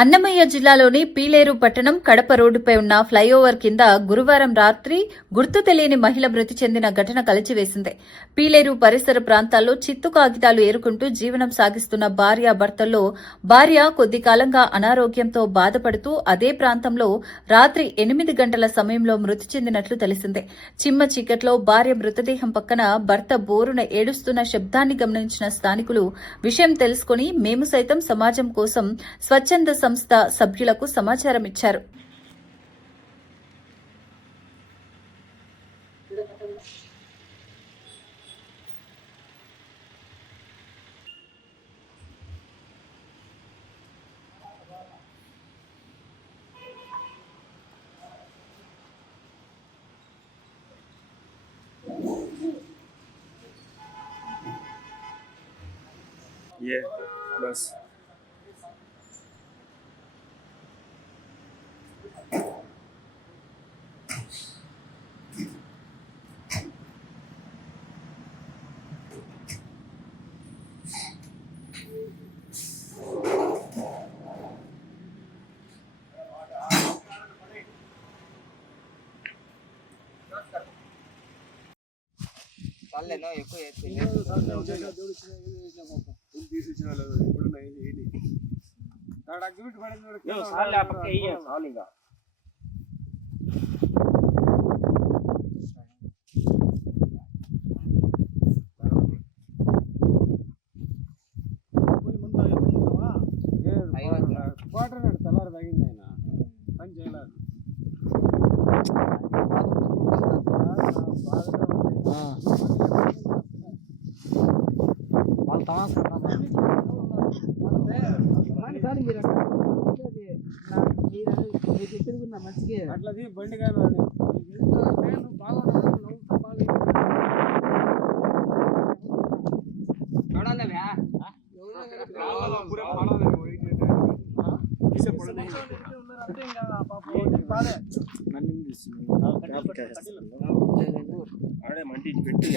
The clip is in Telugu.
అన్నమయ్య జిల్లాలోని పీలేరు పట్టణం కడప రోడ్డుపై ఉన్న ఫ్లైఓవర్ కింద గురువారం రాత్రి గుర్తు తెలియని మహిళ మృతి చెందిన ఘటన కలిచివేసింది. పీలేరు పరిసర ప్రాంతాల్లో చిత్తు కాగితాలు ఏరుకుంటూ జీవనం సాగిస్తున్న భార్యాభర్తల్లో భార్య కొద్ది కాలంగా అనారోగ్యంతో బాధపడుతూ అదే ప్రాంతంలో రాత్రి 8 గంటల సమయంలో మృతి చెందినట్లు తెలిసింది. చిమ్మ చీకట్లో భార్య మృతదేహం పక్కన భర్త బోరున ఏడుస్తున్న శబ్దాన్ని గమనించిన స్థానికులు విషయం తెలుసుకుని మేము సైతం సమాజం కోసం స్వచ్ఛంద సంస్థ సభ్యులకు సమాచారం ఇచ్చారు. Yeah, bus. వాళ్ళేనో ఎక్కువ క్వార్టర్ తెల్లారి తగింది ఆయన పని చేయలేదు. అట్లది బండి కానీ నువ్వు బాగుంటుంది ఆడే మంటి పెట్టి